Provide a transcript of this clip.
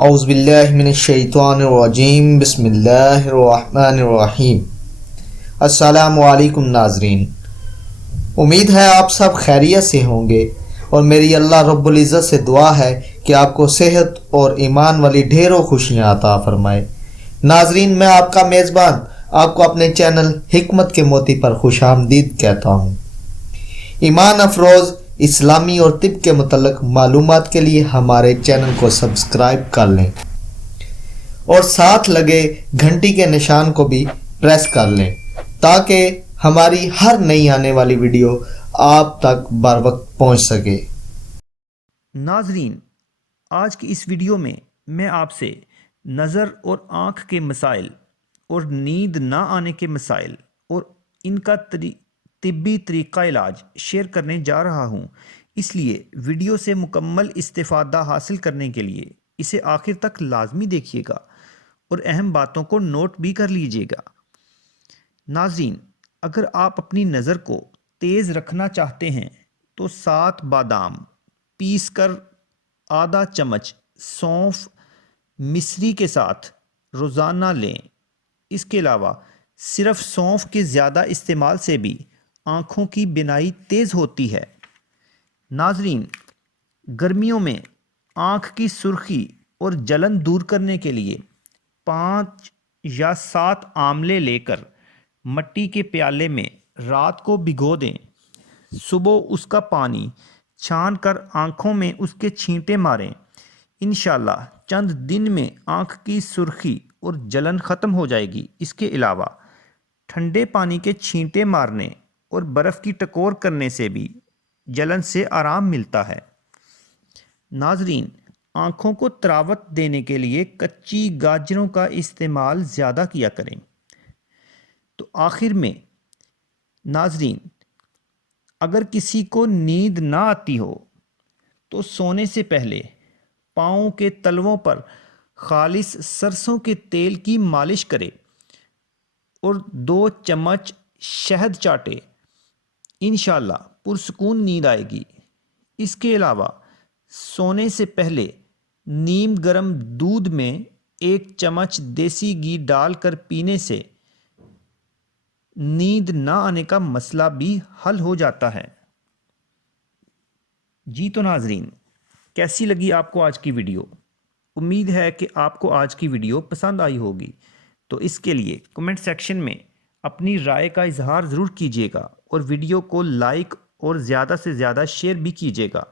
اعوذ باللہ من الشیطان الرجیم بسم اللہ الرحمن الرحیم۔ السلام علیکم ناظرین، امید ہے آپ سب خیریت سے ہوں گے اور میری اللہ رب العزت سے دعا ہے کہ آپ کو صحت اور ایمان والی ڈھیروں خوشیاں عطا فرمائے۔ ناظرین، میں آپ کا میزبان آپ کو اپنے چینل حکمت کے موتی پر خوش آمدید کہتا ہوں۔ ایمان افروز اسلامی اور طب کے متعلق معلومات کے لیے ہمارے چینل کو سبسکرائب کر لیں اور ساتھ لگے گھنٹی کے نشان کو بھی پریس کر لیں تاکہ ہماری ہر نئی آنے والی ویڈیو آپ تک بر وقت پہنچ سکے۔ ناظرین، آج کی اس ویڈیو میں آپ سے نظر اور آنکھ کے مسائل اور نیند نہ آنے کے مسائل اور ان کا طبی طریقہ علاج شیئر کرنے جا رہا ہوں، اس لیے ویڈیو سے مکمل استفادہ حاصل کرنے کے لیے اسے آخر تک لازمی دیکھیے گا اور اہم باتوں کو نوٹ بھی کر لیجیے گا۔ ناظرین، اگر آپ اپنی نظر کو تیز رکھنا چاہتے ہیں تو 7 بادام پیس کر آدھا چمچ سونف مصری کے ساتھ روزانہ لیں۔ اس کے علاوہ صرف سونف کے زیادہ استعمال سے بھی آنکھوں کی بینائی تیز ہوتی ہے۔ ناظرین، گرمیوں میں آنکھ کی سرخی اور جلن دور کرنے کے لیے 5 یا 7 آملے لے کر مٹی کے پیالے میں رات کو بھگو دیں۔ صبح اس کا پانی چھان کر آنکھوں میں اس کے چھینٹے ماریں۔ انشاءاللہ چند دن میں آنکھ کی سرخی اور جلن ختم ہو جائے گی۔ اس کے علاوہ ٹھنڈے پانی کے چھینٹے مارنے اور برف کی ٹکور کرنے سے بھی جلن سے آرام ملتا ہے۔ ناظرین، آنکھوں کو تراوت دینے کے لیے کچی گاجروں کا استعمال زیادہ کیا کریں۔ تو آخر میں ناظرین، اگر کسی کو نیند نہ آتی ہو تو سونے سے پہلے پاؤں کے تلووں پر خالص سرسوں کے تیل کی مالش کرے اور 2 چمچ شہد چاٹے۔ انشاءاللہ پرسکون نیند آئے گی۔ اس کے علاوہ سونے سے پہلے نیم گرم دودھ میں 1 چمچ دیسی گھی ڈال کر پینے سے نیند نہ آنے کا مسئلہ بھی حل ہو جاتا ہے۔ جی تو ناظرین، کیسی لگی آپ کو آج کی ویڈیو؟ امید ہے کہ آپ کو آج کی ویڈیو پسند آئی ہوگی، تو اس کے لیے کمنٹ سیکشن میں اپنی رائے کا اظہار ضرور کیجیے گا اور ویڈیو کو لائک اور زیادہ سے زیادہ شیئر بھی کیجیے گا۔